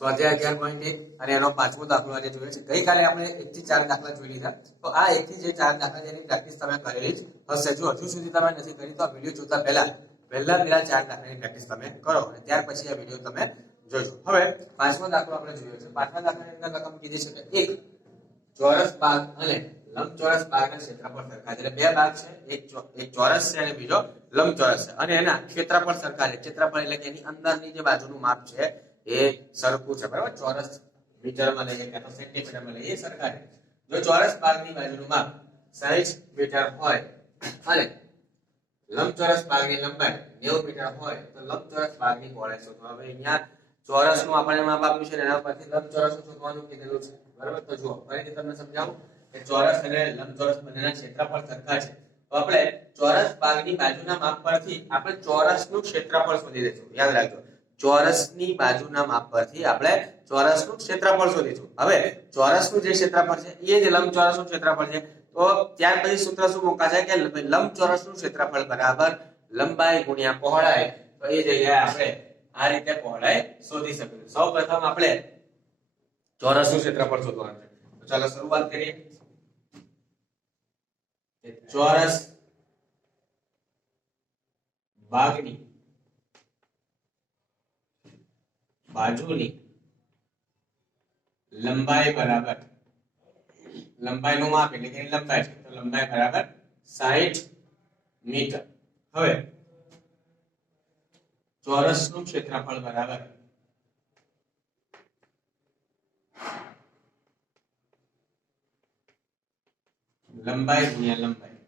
સ્વાધ્યાય 11.1 અને એનો પાંચમો દાખલો આજે જોયો છે। ગઈકાલે આપણે 1 થી 4 દાખલા જોઈ લીધા। તો આ 1 થી જે 4 દાખલા જેની પ્રેક્ટિસ તમે કરેલી જ હશે। જો હજુ સુધી તમે નથી કરી તો આ વિડિયો જોતા પહેલા પેલા 4 દાખલાની પ્રેક્ટિસ તમે કરો અને ત્યાર પછી આ વિડિયો તમે જોજો। હવે પાંચમો દાખલો આપણે જોયો છે। પાંચમા દાખલાની અંદર રકમ કીધી છે કે એક ચોરસ ભાગ અને લંબચોરસ ભાગના ક્ષેત્રફળ સરખા છે। એટલે બે ભાગ છે, એક ચોરસ છે અને બીજો લંબચોરસ છે અને એના ક્ષેત્રફળ સરખા છે। ક્ષેત્રફળ એટલે કે એની અંદરની જે બાજુનું માપ છે એ સરખું છે, બરાબર। ચોરસ મીટરમાં લઈએ કે તો સેન્ટીમીટરમાં લઈએ, એ સરખા છે। જો ચોરસ ભાગની બાજુનું માપ 60 મીટર હોય અને લંબચોરસ ભાગની લંબાઈ 90 મીટર હોય તો લંબચોરસ ભાગની પહોળાઈ શોધો। હવે અહીંયા ચોરસનું આપણે માપ આપ્યું છે એના પરથી લંબચોરસનું શોધવાનું કીધેલું છે, બરાબર। તો જુઓ ફરીથી તમને સમજાવું કે ચોરસ અને લંબચોરસ બંનેના ક્ષેત્રફળ સરખા છે। તો આપણે ચોરસ ભાગની બાજુના માપ પરથી આપણે ચોરસનું ક્ષેત્રફળ શોધી દઈશું। યાદ રાખજો, ચોરસની બાજુના માપ પરથી આપણે ચોરસનું ક્ષેત્રફળ શોધીશું। હવે ચોરસનું જે ક્ષેત્રફળ છે એ જ લંબચોરસનું ક્ષેત્રફળ છે। તો ત્યાર પછી સૂત્ર શું મુકાશે કે લંબચોરસનું ક્ષેત્રફળ બરાબર લંબાઈ ગુણ્યા પહોળાઈ। તો એ જગ્યાએ આપણે આ રીતે પહોળાઈ શોધી શકીશું। સૌપ્રથમ આપણે ચોરસનું ક્ષેત્રફળ શોધવાનું છે। તો ચાલો શરૂઆત કરીએ। ચોરસ ભાગની બાજુની લંબાઈ બરાબર લંબાઈનું માપ એટલે કે લંબાઈ છે, તો લંબાઈ બરાબર 60 મીટર। હવે ચોરસનું ક્ષેત્રફળ બરાબર લંબાઈ ગુણ્યા લંબાઈ,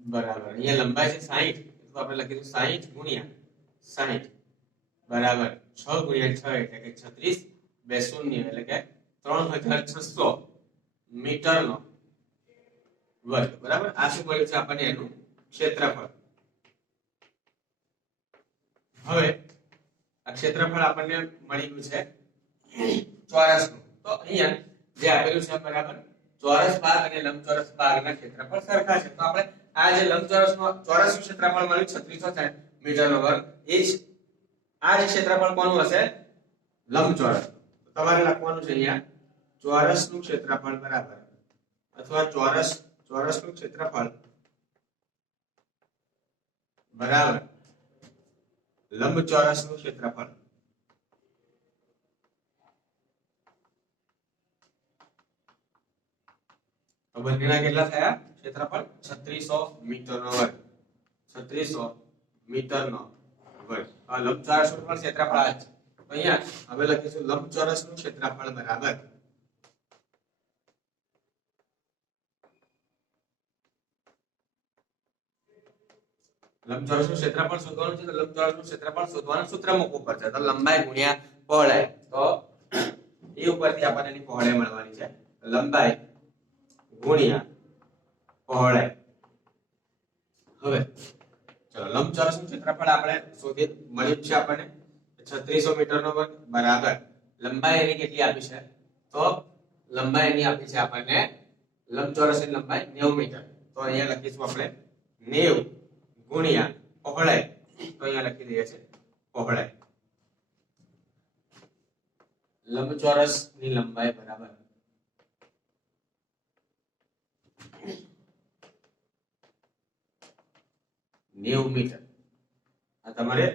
બરાબર અહીંયા લંબાઈ છે 60 તો આપણે લખીશું 60 ગુણ્યા 60 બરાબર 6 ગુણ્યા 6 એટલે કે 36, બે શૂન્ય એટલે કે 3600 મીટરનો વર્ગ, બરાબર। આ શું મળ્યું છે આપણને એનું ક્ષેત્રફળ। હવે આ ક્ષેત્રફળ આપણને મળી ગયું છે ચોરસનું। તો અહીંયા જે આપેલું છે બરાબર ચોરસ ભાગ અને લંબચોરસ ભાગના ક્ષેત્રફળ સરખા છે। તો આપણે આ જે લંબચોરસનું ચોરસનું ક્ષેત્રફળ મળ્યું 3600 મીટરનો વર્ગ, એ જ આ જે ક્ષેત્રફળ કોનું હશે? લંબચોરસ। તમારે લખવાનું છે અહીંયા ચોરસનું ક્ષેત્રફળ બરાબર અથવા ચોરસનું ક્ષેત્રફળ બરાબર લંબચોરસનું ક્ષેત્રફળ। તો બંનેના કેટલા થયા ક્ષેત્રફળ? 3600 મીટરનો વર્ગ, 3600 મીટરનો વર્ગ। આ લંબચોરસનું પણ ક્ષેત્રફળ આ જ છે। તો અહીંયા હવે લખીશું લંબચોરસનું ક્ષેત્રફળ બરાબર લંબચોરસનું ક્ષેત્રફળ શોધવાનું છે। તો લંબચોરસનું ક્ષેત્રફળ શોધવાનું સૂત્ર મૂકવું પડશે। તો લંબાઈ ગુણ્યા પહોળાઈ, તો એ ઉપરથી આપણને એની પહોળાઈ મળવાની છે। લંબાઈ ગુણ્યા પહોળાઈ। હવે ચલો લંબચોરસનું ક્ષેત્રફળ આપણે શોધી મળ્યું છે આપણને 3600 મીટરનો વર્ગ બરાબર લંબાઈ એની કેટલી આપી છે? તો લંબાઈ એની આપી છે આપણને લંબચોરસની લંબાઈ 90 મીટર। તો અહીંયા લખીશું આપણે 90 ગુણ્યા પહોળાઈ, તો અહીંયા લખી દઈએ છે પહોળાઈ। લંબચોરસની લંબાઈ બરાબર 90 મીટર। આ તમારે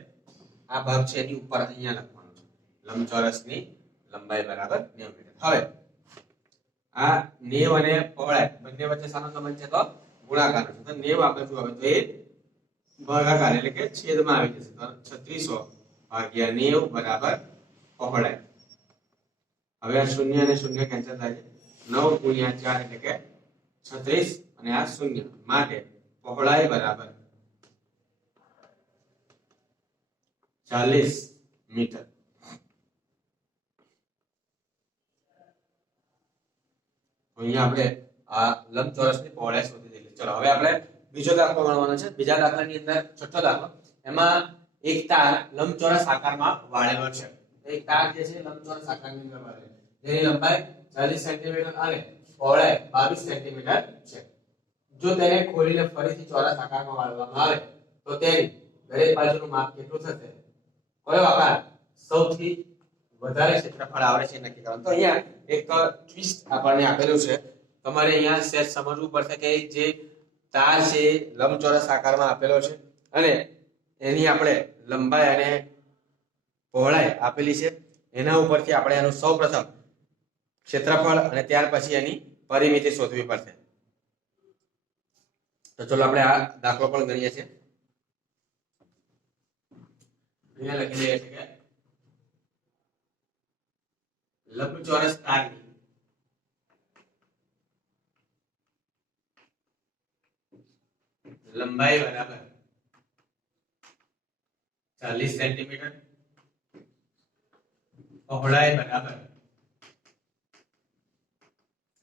આ ભાગ છે એની ઉપર અહીંયા લખવાનું છે લંબચોરસની લંબાઈ બરાબર 90 મીટર। હવે આ 90 અને પહોળાઈ બંને વચ્ચે શાનો સંબંધ છે? તો ગુણાકાર છે। તો 90 આપણે શું આવે તો એ ભાગાકાર એટલે કે છેદમાં આવી જશે। તો 3600 ભાગ્યા 90 બરાબર પહોળાઈ। હવે આ શૂન્ય અને શૂન્ય કેન્સલ થાય છે। 9 ગુણ્યા 4 એટલે કે 36 અને આ શૂન્ય માટે પહોળાઈ બરાબર 40 મીટર। તો અહીંયા આપણે આ લંબચોરસની પહોળાઈ શોધી દઈએ. ચલો હવે આપણે બીજો દાખલો ગણવાનો છે. બીજા દાખલાની અંદર છઠ્ઠો દાખલો, એમાં એક તાર લંબચોરસ આકારમાં વાળેલો છે. એક તાર જે છે લંબચોરસ આકારની અંદર વાળેલો છે, જેની લંબાઈ 40 સેન્ટીમીટર અને પહોળાઈ 22 સેન્ટીમીટર છે. જો તેને ખોલીને ફરીથી ચોરસ આકારમાં વાળવામાં આવે તો તેની દરેક બાજુનું માપ કેટલું થશે? કયો આકાર સૌથી વધારે ક્ષેત્રફળ આવરે છે નક્કી કરવાનું. તો અહીંયા એક ટ્વિસ્ટ આપણને આપેલું છે. તમારે અહીંયા સેટ સમજવું પડશે કે જે તાર છે લંબચોરસ આકારમાં આપેલો છે અને એની આપણે લંબાઈ અને પહોળાઈ આપેલી છે. એના ઉપરથી આપણે એનું સૌપ્રથમ ક્ષેત્રફળ અને ત્યાર પછી એની પરિમિતિ શોધવી પડશે. તો ચલો આપણે આ દાખલો પણ ગણીએ છીએ. અહીંયા લખી દઈએ છીએ કે લંબચોરસ તારની લંબાઈ બરાબર 40 સેન્ટીમીટર, પહોળાઈ બરાબર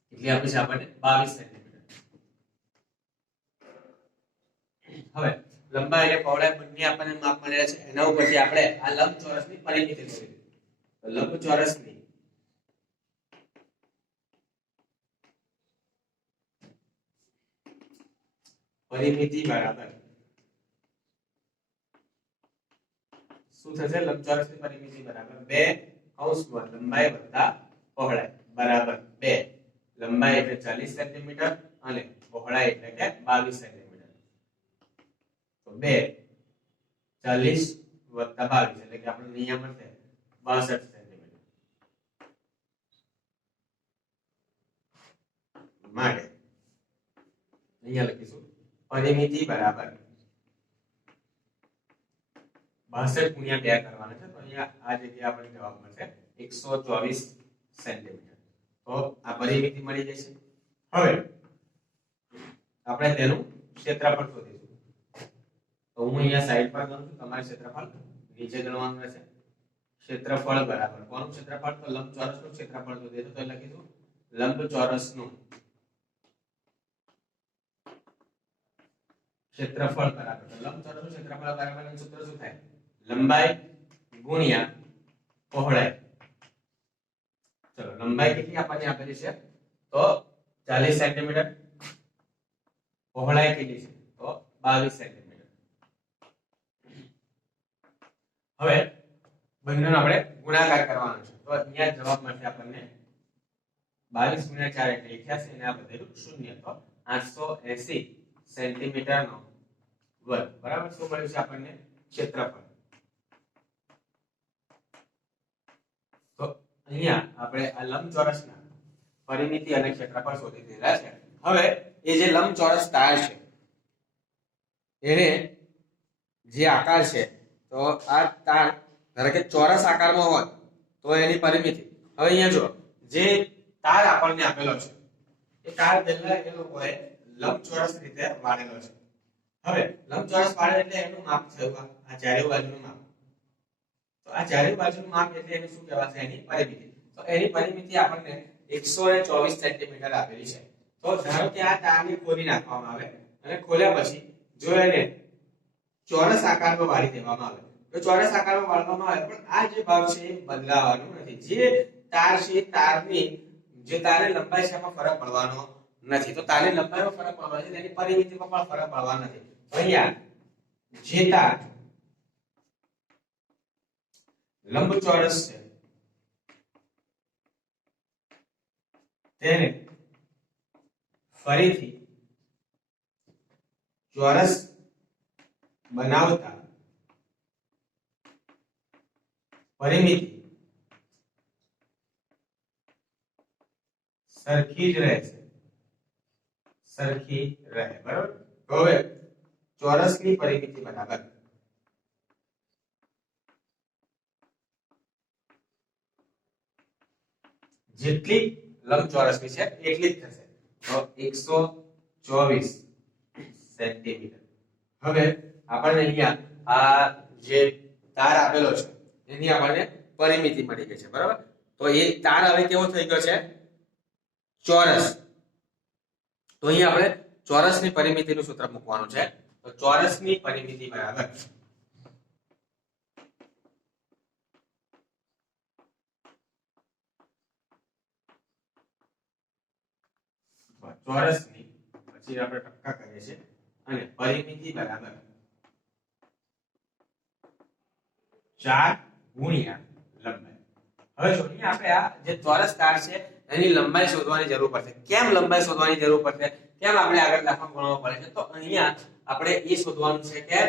કેટલી આપી છે આપણને? 22 સેન્ટીમીટર. હવે લંબાઈ અને પહોળાઈ બંને આપણને માપ મળ્યા છે. એના ઉપરથી આપણે આ લંબચોરસની પરિમિતિ શોધવી. તો લંબચોરસની પરિમિતિ બરાબર શું થશે? લંબચોરસની પરિમિતિ બરાબર 2 કૌંસમાં લંબાઈ વત્તા પહોળાઈ બરાબર 2. લંબાઈ એટલે 40 સેન્ટીમીટર અને પહોળાઈ એટલે કે 22 સેન્ટીમીટર. તો 2 40 વત્તા 22 એટલે કે આપણે અહીંયા મળશે 62 સેન્ટીમીટર. માટે અહીંયા લખીશું પરિમિતિ બરાબર 62 ગુણ્યા 2 કરવાના છે. તો અહીંયા આ જગ્યાએ આપણને જવાબ મળશે 124 સેન્ટીમીટર. તો આ પરિમિતિ મળી જશે. હવે આપણે તેનું ક્ષેત્રફળ શોધીશું. તો હું અહીંયા સાઈડ પર ગણું છું, તમારે ક્ષેત્રફળ નીચે ગણવાનું રહેશે. ક્ષેત્રફળ બરાબર કોનું ક્ષેત્રફળ? તો લંબચોરસનું ક્ષેત્રફળ શોધીશું. તો લખીશું લંબચોરસનું ક્ષેત્રફળ બરાબર, તો લંબચોરસનું ક્ષેત્રફળ બરાબર નું સૂત્ર શું થાય? લંબાઈ ગુણ્યા પહોળાઈ. ચલો લંબાઈ કેટલી આપણને આપેલી છે? તો 40 સેન્ટીમીટર. પહોળાઈ કેટલી છે? તો 22 સેન્ટીમીટર. હવે બંનેનો આપણે ગુણાકાર કરવાનો છે. તો અહીંયા જવાબ મળશે આપણને 22 ગુણ્યા 4 એટલે 88 અને આ બધેલું શૂન્ય. તો 880 સેન્ટીમીટરનો વર્ગ બરાબર શું મળ્યું છે આપણને? ક્ષેત્રફળ. તો અહીંયા આપણે આ લંબચોરસના પરિમિતિ અને ક્ષેત્રફળ શોધી દીધા છે. હવે એ જે લંબચોરસ તાર છે એને જે આકાર છે, તો આ તાર ધારો કે ચોરસ આકારમાં હોય તો એની પરિમિતિ. હવે અહીંયા જો જે તાર આપણને આપેલો છે એ તાર પહેલા એ લોકોએ લંબચોરસ રીતે વાળેલો છે. હવે લંબચોરસ વાળે એટલે એનું માપ થયું આ ચારે બાજુનું માપ. તો આ ચારે બાજુનું માપ એટલે એનું શું કહેવાશે? એની પરિમિતિ. તો એની પરિમિતિ આપણને 124 સેન્ટીમીટર આપેલી છે. તો ધારો કે આ તારને ખોલી નાખવામાં આવે અને ખોલ્યા પછી જો એને ચોરસ આકારમાં વાળી દેવામાં આવે તો ચોરસ આકારમાં વાળવામાં આવે પણ આ જે ભાગ છે એ બદલાવાનો નથી. જે તાર છે તારની જે તારે લંબાઈ છે એમાં ફરક પડવાનો નથી. તો તારની લંબાઈમાં ફરક પડવાનો છે, તેની પરિમિતિમાં પણ ફરક પડવાનો નથી. તો અહીંયા જે તાર લંબચોરસ છે તેને ફરીથી ચોરસ બનાવતા પરિમિતિ સરખી જ રહે છે, સરખી રહે. બરાબર. તો હવે ચોરસની પરિમિતિ બરાબર જેટલી લંબચોરસની છે એટલી જ થશે. તો 124 સેન્ટીમીટર. હવે આપણને અહીંયા આ જે તાર આપેલો છે એની આપણને પરિમિતિ મળી ગઈ છે. બરાબર. તો એ તાર હવે કેવો થઈ ગયો છે? ચોરસ. તો અહીં આપણે ચોરસની પરિમિતિનું સૂત્ર મૂકવાનું છે. તો ચોરસની પરિમિતિ બરાબર ચોરસની પછી આપણે ટપકા કરીએ છીએ અને પરિમિતિ બરાબર 4 ગુણ્યા લંબાઈ. હવે જો અહીંયા આપણે આ જે ચોરસ તાર છે એની લંબાઈ શોધવાની જરૂર પડશે. કેમ લંબાઈ શોધવાની જરૂર પડશે? કેમ આપણે આગળ દાખલા ગણવો પડે છે? તો અહીંયા આપણે એ શોધવાનું છે કે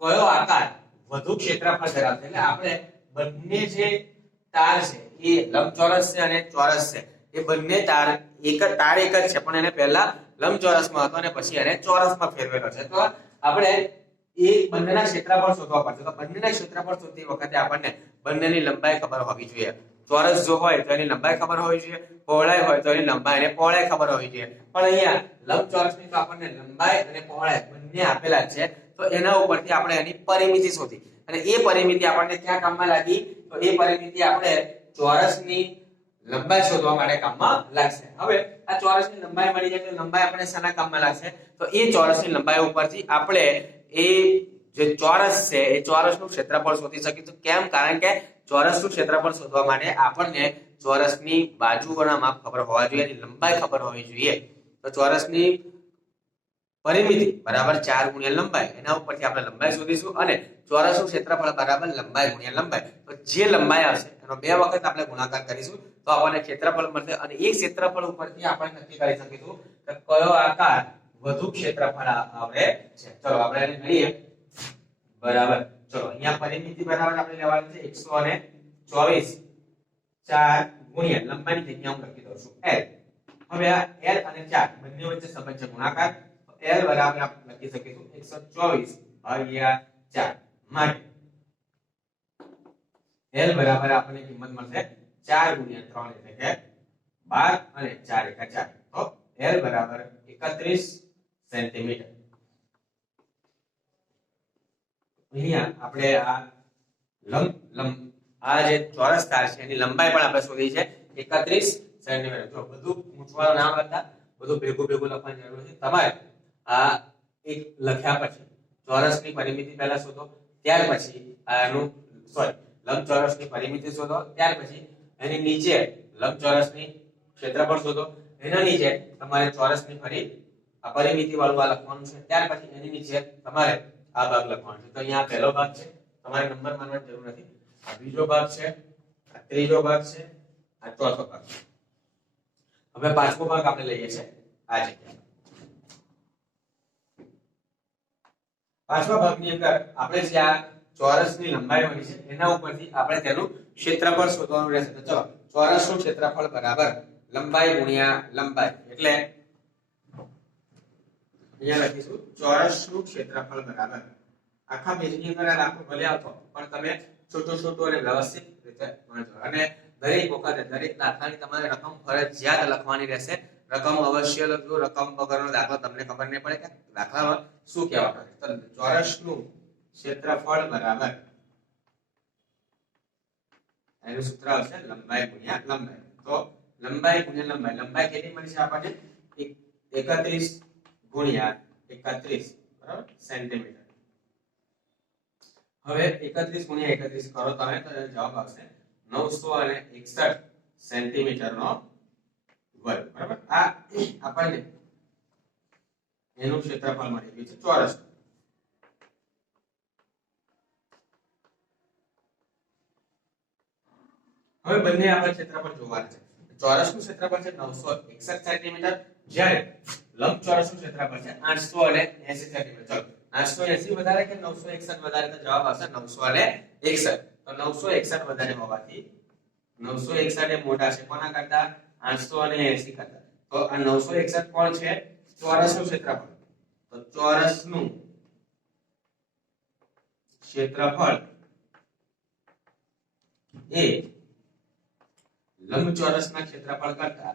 કયો આકાર વધુ ક્ષેત્રફળ ધરાવશે. એટલે આપણે બંને જે તાર છે એ લંબચોરસ છે અને ચોરસ છે, એ બંને તાર એક જ છે, પણ એને પહેલા લંબચોરસમાં હતો અને પછી એને ચોરસમાં ફેરવેલો છે. તો આપણે એ બંનેના ક્ષેત્રફળ શોધવા પડશે. તો બંનેના ક્ષેત્રફળ શોધતી વખતે આપણને બંનેની લંબાઈ ખબર હોવી જોઈએ. ચોરસ જો હોય તો એની લંબાઈ ખબર હોવી જોઈએ, પહોળાઈ હોય તો એની લંબાઈ અને પહોળાઈ ખબર હોવી જોઈએ. પણ અહીંયા લંબચોરસની તો આપણને લંબાઈ અને પહોળાઈ બંને આપેલા છે. તો એના ઉપરથી આપણે એની પરિમિતિ શોધી અને એ પરિમિતિ આપણને ક્યાં કામમાં લાગી? તો એ પરિમિતિ આપણે ચોરસની લંબાઈ શોધવા માટે કામમાં લાગશે. હવે આ ચોરસની લંબાઈ મળી જાય તો લંબાઈ આપણે શાના કામમાં લાગશે? તો એ ચોરસની લંબાઈ ઉપરથી આપણે એ જે ચોરસ છે એ ચોરસનું ક્ષેત્રફળ શોધી શકીશું. કેમ? કારણ કે ચોરસનું ક્ષેત્રફળ શોધવા માટે આપણને ચોરસની બાજુઓના માપ ખબર હોવા જોઈએ, એની લંબાઈ ખબર હોવી જોઈએ. તો ચોરસની પરિમિતિ બરાબર 4 ગુણ્યા લંબાઈ, એના ઉપરથી આપણે લંબાઈ શોધીશું અને ચોરસનું ક્ષેત્રફળ બરાબર લંબાઈ ગુણ્યા લંબાઈ. તો જે લંબાઈ આવશે એનો 2 વખત આપણે ગુણાકાર કરીશું તો આપણને ક્ષેત્રફળ મળશે અને એ ક્ષેત્રફળ ઉપરથી આપણે નક્કી કરી શકીશું કે કયો આકાર વધુ ક્ષેત્રફળ આવરે છે. ચલો આપણે એને ગણીએ. બરાબર, ચલો અહીંયા પરિમિતિ બરાબર આપણે લેવાની છે 124 4 ગુણ્યા લંબાઈની જગ્યાએ હું લખી દઉં છું l. હવે આ l અને 4 બંને વચ્ચે સંબંધ છે ગુણાકાર. l બરાબર આપણે લખી શકીશું 124 ભાગ્યા 4 માટે l બરાબર આપણને કિંમત મળશે 4 ગુણ્યા 3 એટલે કે 12 અને 4 એકા 4. તો l બરાબર 31 સેન્ટીમીટર. અહીંયા આપણે આ આ જે ચોરસ તાર છે એની લંબાઈ પણ આપણે શોધી છે 31 સેન્ટીમીટર. જો બધું મૂંઝવણ ના કરતા બધું ભેગું લખવાની જરૂર છે. તમારે આ એક લખ્યા પછી ચોરસની પરિમિતિ પહેલા શોધો, ત્યાર પછી આનું લંબચોરસની પરિમિતિ શોધો, ત્યાર પછી એની નીચે લંબચોરસની ક્ષેત્રફળ શોધો, એના નીચે તમારે ચોરસની પરિમિતિ વાળું આ લખવાનું છે, ત્યાર પછી એની નીચે તમારે આ ભાગ લખવાનો છે. તો અહીંયા પહેલો ભાગ છે, તમારે નંબર માનવાની જરૂર નથી. આ બીજો ભાગ છે, આ ત્રીજો ભાગ છે, આ ચોથો ભાગ છે. હવે પાંચમો ભાગ આપણે લઈએ છીએ આ જગ્યા. પાંચમા ભાગની અંદર આપણે જે આ ચોરસની લંબાઈ મળી છે એના ઉપરથી આપણે તેનું ક્ષેત્રફળ શોધવાનું રહેશે. તો ચલો ચોરસનું ક્ષેત્રફળ બરાબર લંબાઈ ગુણ્યા લંબાઈ, એટલે અહીંયા લખીશું ચોરસનું ક્ષેત્રફળ બરાબર આખા પેજની અંદર આ દાખલો ભલે આવતો પણ તમે છોટું અને વ્યવસ્થિત રીતે ગણજો અને દરેક વખતે દરેક દાખલાની તમારે રકમ ફરજિયાત લખવાની રહેશે. રકમ અવશ્ય લખજો. રકમ વગરનો દાખલો તમને ખબર નહીં પડે કે દાખલામાં શું કહેવા માંગે છે. તો ચોરસનું ક્ષેત્રફળ બરાબર એનું સૂત્ર આવશે લંબાઈ ગુણ્યા લંબાઈ. તો લંબાઈ ગુણ્યા લંબાઈ, લંબાઈ કેટલી મળી છે આપણને? 31 ગુણ્યા 31 બરાબર સેન્ટીમીટર. હવે 31 ગુણ્યા 31 કરો તમે તો જવાબ આવશે 961 સેન્ટીમીટર નો વર્ગ. બરાબર, આ આપણને એનું ક્ષેત્રફળ મળી ગયું છે ચોરસ. હવે બંને આપણે ક્ષેત્રફળ જોવાના છે. ચોરસનું ક્ષેત્રફળ છે 961 સેન્ટીમીટર, જ્યારે લંબચોરસનું ક્ષેત્રફળ છે 880 સેન્ટીમીટર. ચલો 880 વધારે કે 961 વધારે? તો જવાબ આવશે 961. તો 961 વધારે હોવાથી 961 એ મોટા છે કોના કરતા? 880 કરતા. તો આ 961 કોણ છે? ચોરસનું ક્ષેત્રફળ. તો ચોરસનું ક્ષેત્રફળ એ લંબચોરસના ક્ષેત્રફળ કરતા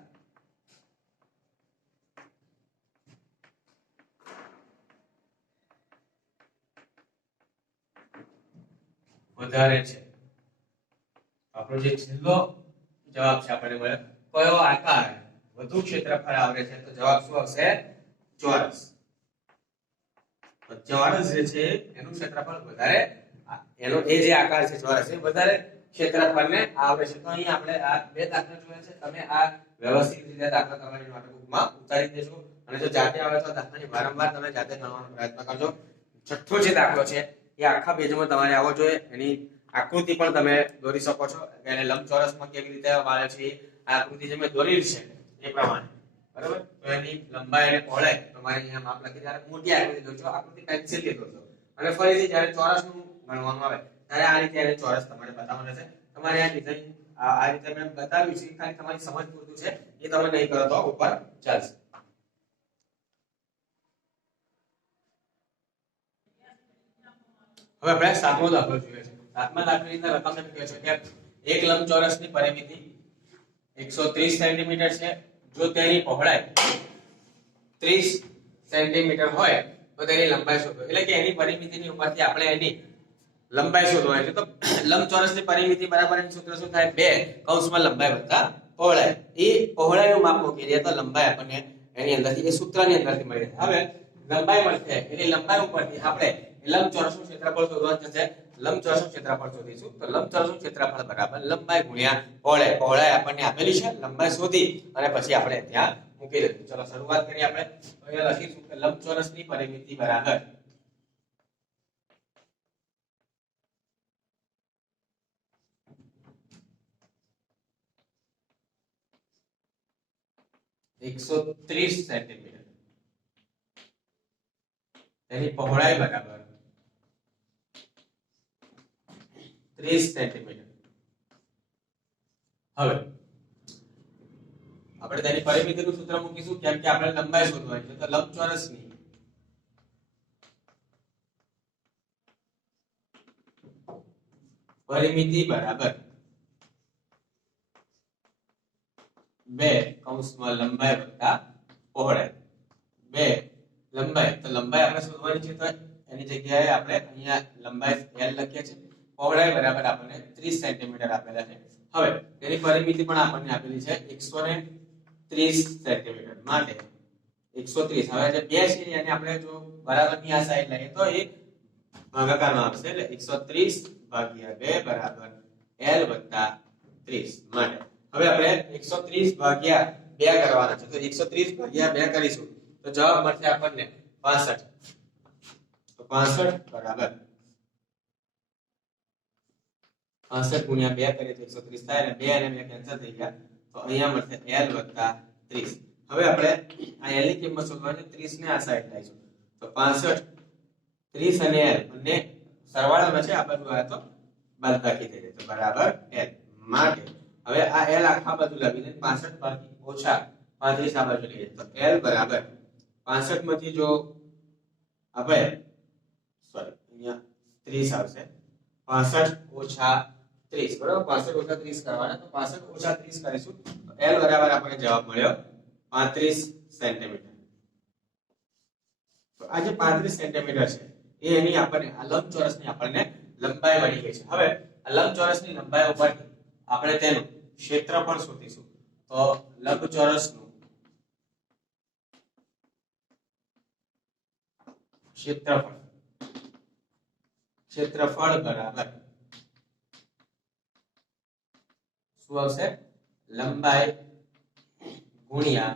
વધારે છે. આપણો જે છેલ્લો જવાબ છે આપણે મળ્યો કયો આકાર વધુ ક્ષેત્રફળ આવરે છે તો જવાબ શું આવશે ચોરસ તો ચોરસ જે છે એનું ક્ષેત્રફળ વધારે એનો એ જે આકાર છે ચોરસ એ વધારે ક્ષેત્રફળને આવરે છે તો અહીં આપણે આ બે દાખલા જોયા છે તમે આ વ્યવસ્થિત રીતે દાખલા તમારી નોટબુકમાં ઉતારી દેજો અને જો જાતે આવે તો દાખલાની વારંવાર તમે જાતે ગણવાનો પ્રયત્ન કરજો છઠ્ઠો જે દાખલો છે એ આખા પેજમાં તમારે આવવો જોઈએ એની આકૃતિ પણ તમે દોરી શકો છો એટલે લંબચોરસમાં કેવી રીતે વાળે છે આ આકૃતિ જે મેં દોરી છે એ પ્રમાણે બરાબર તો એની લંબાઈ અને પહોળાઈ તમારે અહીંયા માપ લખી જ્યારે મોટી આકૃતિ દોરજો આકૃતિ પેન્સિલ થી દોરજો અને ફરીથી જ્યારે ચોરસનું ગણવાનું આવે ત્યારે આ રીતે એને ચોરસ તમારે બતાવવાનું રહેશે તમારે આ ડિઝાઇન આ રીતે મેં બતાવ્યું છે ખાલી તમારી સમજ પૂરતું છે એ તમે નહીં કરો તો ઉપર ચાલશે હવે આપણે સાતમો દાખલો જોઈએ છે સાતમા દાખલાની અંદર રકમ એમ કહે છે કે એક લંબચોરસની પરિમિતિ 130 સેન્ટીમીટર છે જો તેની પહોળાઈ 30 સેન્ટીમીટર હોય તો તેની લંબાઈ શોધો એટલે કે એની પરિમિતિની ઉપરથી આપણે એની લંબાઈ શોધવાની છે તો લંબચોરસની પરિમિતિ બરાબર એનું સૂત્ર શું થાય 2 કૌંસમાં લંબાઈ વત્તા પહોળાઈ એ પહોળાઈનું માપ મૂકી દે તો લંબાઈ આપણને એની અંદરથી એ સૂત્રની અંદરથી મળી જાય હવે લંબાઈ મળશે એટલે લંબાઈ ઉપરથી આપણે લંબચોરસનું ક્ષેત્રફળ શોધવાનું થશે લંબચોરસનું ક્ષેત્રફળ શોધીશું તો લંબચોરસનું ક્ષેત્રફળ બરાબર લંબાઈ ગુણ્યા પહોળાઈ પહોળાઈ આપણને આપેલી છે લંબાઈ શોધી અને પછી આપણે ત્યાં મૂકી દઈશું ચલો શરૂઆત કરીએ આપણે તો અહીંયા લખીશું કે લંબચોરસની પરિમિતિ બરાબર 130 સેન્ટીમીટર તેની પહોળાઈ બરાબર 30 સેન્ટીમીટર હવે આપણે તેની પરિમિતિનું સૂત્ર મૂકીશું કેમ કે આપણે લંબાઈ શોધવાની છે તો લંબચોરસની પરિમિતિ બરાબર 2 કૌંસમાં લંબાઈ વત્તા પહોળાઈ 2 લંબાઈ તો લંબાઈ આપણે શોધવાની છે તો એની જગ્યાએ આપણે અહીંયા લંબાઈ L લખીએ છીએ પહોળાઈ બરાબર આપણને 30 સેન્ટીમીટર આપેલા છે હવે તેની પરિમિતિ પણ આપણને આપેલી છે 130 સેન્ટીમીટર માટે 130 હવે જે 2 છે એને આપણે જો બરાબરની આ સાઈડ લઈએ તો એ ભાગાકારમાં આવશે એટલે 130 ભાગ્યા 2 બરાબર L વત્તા 30 માટે હવે આપણે 130 ભાગ્યા 2 કરવાના છે તો 130 ભાગ્યા 2 કરીશું તો જવાબ મળશે આપણને 65 તો 65 બરાબર 65 ગુણ્યા 2 કરીએ તો 130 થાય અને 2 અને 2 કેન્સલ થઈ ગયા તો અહીંયા મળશે L વત્તા 30 હવે આપણે આ L ની કિંમત શોધવાની 30 ને આ સાઈડ લાવીશું તો 65 30 અને L બંને સરવાળામાં છે આ બાજુ આવે તો બાદબાકી થઈ જાય તો બરાબર L માટે હવે આ L આખા બાજુ લાવીને 65 બાકી ઓછા 35 આ બાજુ લઈએ તો L બરાબર 65 માંથી જો આપણે અહીંયા 30 આવશે 65 ઓછા 30 બરાબર 65 ઓછા 30 કરવાના તો 65 ઓછા 30 કરીશું તો L બરાબર આપણને જવાબ મળ્યો 35 સેન્ટીમીટર તો આ જે 35 સેન્ટીમીટર છે એ એની આપણને આ લંબચોરસની આપણને લંબાઈ મળી ગઈ છે હવે આ લંબચોરસની લંબાઈ ઉપરથી આપણે તેનું ક્ષેત્રફળ શોધીશું તો લંબચોરસનું ક્ષેત્રફળ બરાબર શું આવશે લંબાઈ ગુણ્યા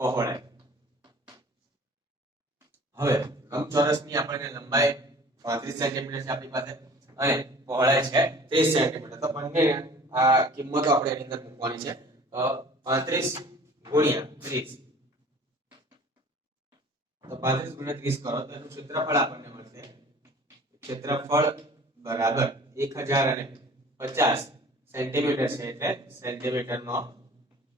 પહોળાઈ હવે લંબચોરસની આપણને લંબાઈ 35 સેન્ટીમીટર છે આપણી પાસે અને પહોળાઈ છે 30 સેન્ટીમીટર તો બંને આ કિંમતો આપણે એની અંદર મૂકવાની છે તો 35 ગુણ્યા 30 તો 35 ગુણ્યા 30 કરો તો એનું ક્ષેત્રફળ આપણને મળશે ક્ષેત્રફળ બરાબર 1050 સેન્ટીમીટર છે એટલે સેન્ટીમીટરનો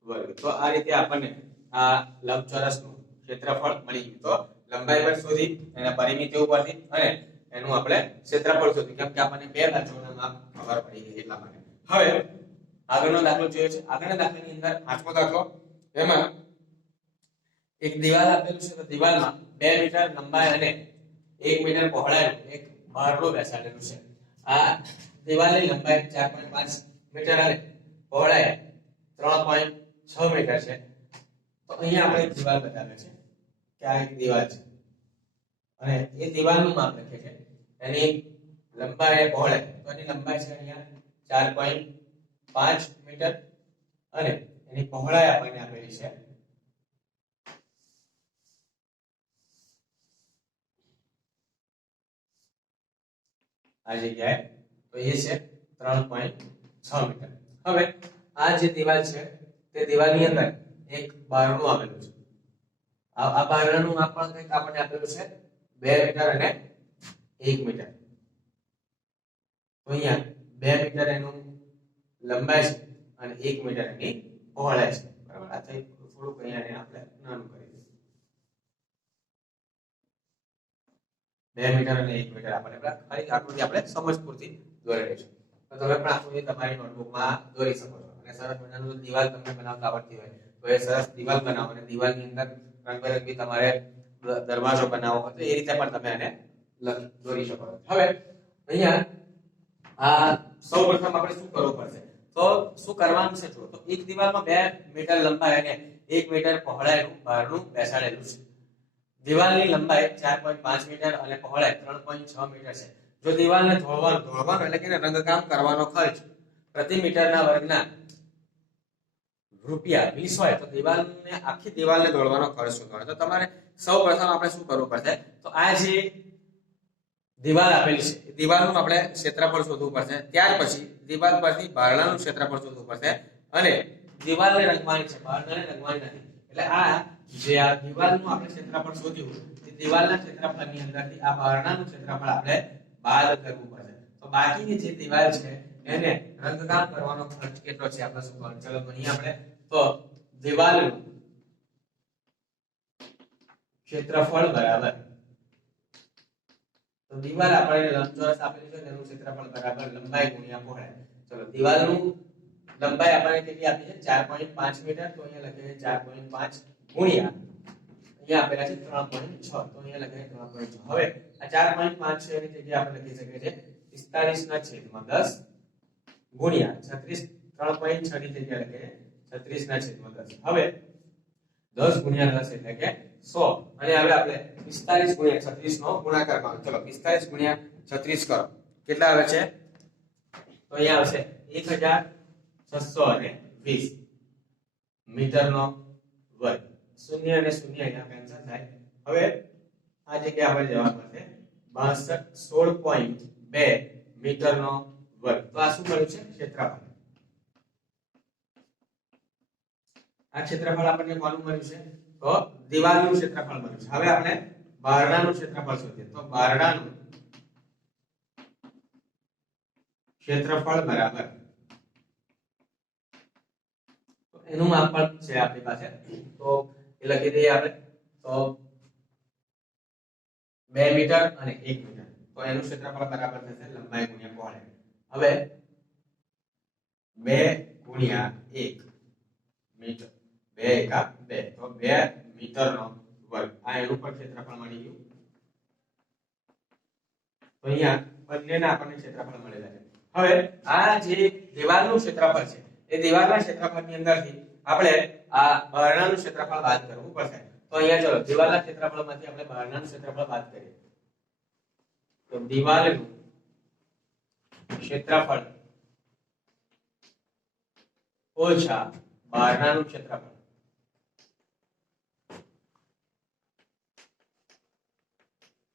વર્ગ તો આ રીતે આપણને આ લંબચોરસનું ક્ષેત્રફળ મળી ગયું તો લંબાઈ પણ શોધી એના પરિમિતિ ઉપરથી અને એનું આપણે ક્ષેત્રફળ શોધી કેમ કે આપણને બે બાજુના માપ ખબર પડી ગઈ એટલા માટે હવે આગળનો દાખલો જોઈએ છે આગળના દાખલાની અંદર પાંચમો દાખલો એમાં એક દીવાલ આપેલું છે તો દીવાલમાં 2 મીટર લંબાઈ અને 1 મીટર પહોળાઈનું એક બારણું બેસાડેલું છે આ દીવાલની લંબાઈ 4.5 મીટર અને પહોળાઈ 3.5 6 મીટર છે. તો અહીંયા આપણે એક દીવાલ બતાવે છે કે આ એક દીવાલ છે અને એ દીવાલનું માપ લખે છે, એની લંબાઈ અને પહોળાઈ. તો એની લંબાઈ છે અહીંયા 4.5 મીટર અને એની પહોળાઈ આપણને આપેલી છે આ જગ્યાએ, તો એ છે 3.6 મીટર. હવે આ જે દીવાલ છે તે દીવાલની અંદર એક બારણું આવેલું છે. આ બારણાનું માપ પણ કંઈક આપણને આપેલું છે 2 મીટર અને 1 મીટર. તો અહીંયા 2 મીટર એનું લંબાઈ છે અને 1 મીટર એની પહોળાઈ છે. બરાબર, આ થઈ થોડુંક અહીંયા આપણે નાનું કરી દઈએ. 2 મીટર અને 1 મીટર આપણે ખાલી આકૃતિ આપણે સમજ પૂરતી દોરેલી છે. તો તમે પણ આકૃતિ તમારી નોટબુકમાં દોરી શકો છો. અને સરસ મજાનું દીવાલ તમને બનાવતા આવડતી હોય તો એ સરસ દીવાલ બનાવો અને દીવાલની અંદર રંગબેરંગી તમારે દરવાજો બનાવવો હોય તો એ રીતે પણ તમે એને દોરી શકો છો. હવે અહીંયા આ સૌપ્રથમ આપણે શું કરવું પડશે? તો શું કરવાનું છે? જો તો એક દીવાલમાં 2 મીટર લંબાઈ અને 1 મીટર પહોળાઈનું બારણું બેસાડેલું છે. દીવાલની લંબાઈ 4.5 મીટર અને પહોળાઈ 3.6 મીટર છે. જો દીવાલને ધોળવાનો એટલે કે રંગકામ કરવાનો ખર્ચ પ્રતિ મીટરના વર્ગના ₹20 હોય તો દીવાલને આખી દીવાલને દોડવાનો ખર્ચ શોધવાનો. તો તમારે સૌપ્રથમ આપણે શું કરવું પડશે? તો આ જે દીવાલ આપેલી છે એ દીવાલનું આપણે ક્ષેત્રફળ શોધવું પડશે. ત્યાર પછી દીવાલ પરથી બારણાનું ક્ષેત્રફળ શોધવું પડશે અને દીવાલને રંગવાની છે, બારણાને રંગવાની નથી. એટલે આ જે આ દીવાલનું આપણે ક્ષેત્રફળ શોધ્યું તે દીવાલના ક્ષેત્રફળની અંદરથી આ બારણાનું ક્ષેત્રફળ આપણે બાદ કરવું પડશે. તો બાકીની જે દીવાલ છે એને રંગકામ કરવાનો ખર્ચ કેટલો છે આપણે શું કરવાનું? ચલો અહીં આપણે તો દીવાલનું ક્ષેત્રફળ બરાબર, તો દીવાલ આપણે લંબચોરસ આપેલી છે તેનું ક્ષેત્રફળ બરાબર લંબાઈ ગુણ્યા પહોળાઈ. ચલો દીવાલનું લંબાઈ આપણને કેટલી આપી છે? 4.5 મીટર. તો અહીંયા લખીએ 4.5 ગુણ્યા અહીંયા આપેલા છે 3.6. તો અહીંયા લખીએ 3.6. હવે આ 4.5 છે એની જગ્યાએ આપણે લખી શકીએ છીએ 45/10 ગુણ્યા 36. 3.6 ની જગ્યાએ લખીએ 36/10. હવે 10 ગુણ્યા 10 એટલે કે 100. અને હવે આપણે 45 ગુણ્યા 36 નો ગુણાકાર કરો. ચલો 45 ગુણ્યા 36 કરો. કેટલા આવે છે? તો અહીંયા આવશે 1620 મીટરનો વર્ગ. 0 અને 0 અહીંયા કેન્સલ થાય. હવે આ જગ્યાએ આપણે જવાબ મળશે 16.2 મીટરનો વર્ગ. તો આ શું મળ્યું છે? ક્ષેત્રફળ. આ ક્ષેત્રફળ આપણને કોનું મળ્યું છે? તો દીવાલનું ક્ષેત્રફળ મળ્યું છે. હવે આપણે બારણાનું ક્ષેત્રફળ શોધીએ. તો બારણાનું ક્ષેત્રફળ બરાબર, તો એનું માપ પણ છે આપણી પાસે, તો એ લખી દઈએ આપણે. તો 2 મીટર અને 1 મીટર. તો એનું ક્ષેત્રફળ બરાબર થશે લંબાઈ ગુણ્યા પહોળાઈ. હવે 2 ગુણ્યા 1 મીટર, 2 એકા 2, તો 2 મીટરનો વર્ગ. આ એનું પણ ક્ષેત્રફળ મળી ગયું. તો અહીંયા બંનેના આપણને ક્ષેત્રફળ મળેલા છે. હવે આ જે દીવાલનું ક્ષેત્રફળ છે એ દીવાલના ક્ષેત્રફળની અંદરથી આપણે આ બારણાનું ક્ષેત્રફળ બાદ કરવું પડશે. તો અહીંયા ચલો દીવાલના ક્ષેત્રફળમાંથી આપણે બારણાનું ક્ષેત્રફળ બાદ કરીએ. તો દીવાલનું ક્ષેત્રફળ ઓછા બારણાનું ક્ષેત્રફળ.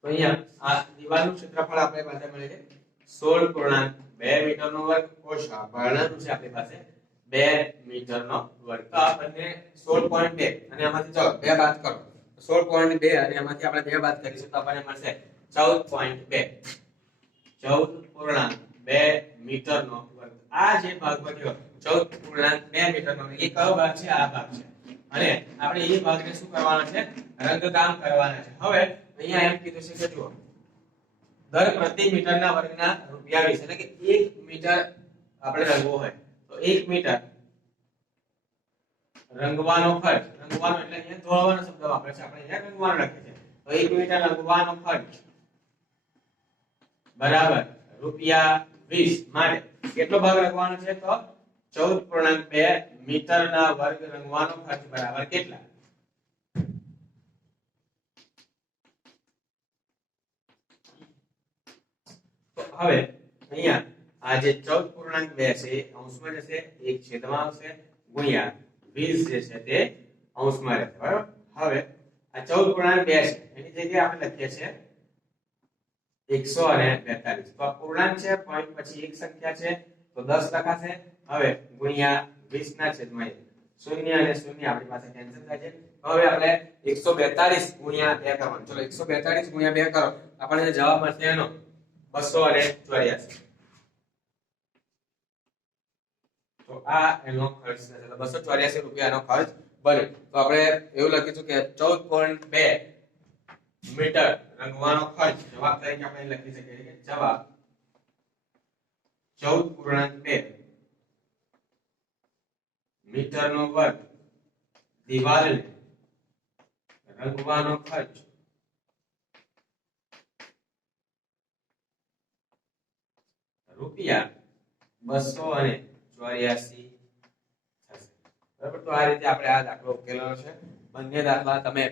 તો અહીંયા આ દીવાલનું ક્ષેત્રફળ આપણી પાસે મળે છે 16.2 મીટરનો વર્ગ ઓછા બારણાનું છે આપણી પાસે 2 મીટરનો વર્ગ. તો આ બંને 16.2 અને આમાંથી ચલો 2 બાદ કરો. 16.2 અને આમાંથી આપણે 2 બાદ કરીશું તો આપણને મળશે 14.2. 14.2 મીટરનો વર્ગ. આ જે ભાગ બચ્યો 14.2 મીટરનો, એ કયો ભાગ છે? આ ભાગ છે. અને આપણે એ ભાગને શું કરવાનો છે? રંગકામ કરવાના છે. હવે અહીંયા એમ કીધું છે કે જુઓ દર પ્રતિ મીટરના વર્ગના ₹20, એટલે કે 1 મીટર આપણે રંગવો હોય તો 1 મીટર રંગવાનો ખર્ચ, રંગવાનો એટલે અહીંયા ધોળવાનો શબ્દ વાપરે છે, આપણે અહીંયા રંગવાનો લખીએ છીએ. તો 1 મીટર રંગવાનો ખર્ચ બરાબર ₹20 માટે કેટલો ભાગ રંગવાનો છે? તો 14.2 મીટરના વર્ગ રંગવાનો ખર્ચ બરાબર કેટલા? તો હવે અહીંયા આ જે 14.2 છે એ અંશમાં જશે, એક છેદમાં આવશે, ગુણ્યા 20 જે છે તે અંશમાં રહેશે, બરાબર? હવે આ 14.2 છે એની જગ્યાએ આપણે લખીએ છીએ 142. તો આ પૂર્ણાંક છે, પોઈન્ટ પછી એક સંખ્યા છે તો 10 લખાશે. હવે ગુણ્યા 20 ના છેદમાં 1, શૂન્ય અને શૂન્ય આપણી પાસે કેન્સલ થાય છે. હવે આપણે 142 ગુણ્યા 2 કરવાનું. ચલો 142 ગુણ્યા 2 કરો, આપણને જે જવાબ મળશે એનો 284. તો આ એનો ખર્ચ છે, એટલે 284 રૂપિયાનો ખર્ચ બને. તો આપણે એવું લખીશું કે 14.2 મીટર રંગવાનો ખર્ચ જવાબ તરીકે આપણે લખી શકીએ કે જવાબ 14.2 મીટરનો વર્ગ દિવાલને રંગવાનો ખર્ચ રૂપિયા 284 થશે, બરાબર? તો આ રીતે આપણે આ દાખલો ઉકેલવાનો છે. બંને દાખલા તમે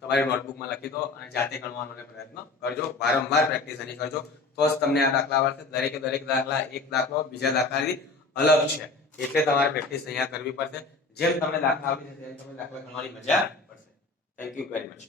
તમારી નોટબુકમાં લખી દો અને જાતે ગણવાનો પ્રયત્ન કરજો. વારંવાર પ્રેક્ટિસ એની કરજો તો જ તમને આ દાખલા આવડશે. દરેકે દરેક દાખલા, એક દાખલો બીજા દાખલાથી અલગ છે એટલે તમારે પ્રેક્ટિસ અહીંયા કરવી પડશે. જેમ તમને દાખલા આવડી જશે તેમ તમને દાખલા ગણવાની મજા પડશે. Thank you very much.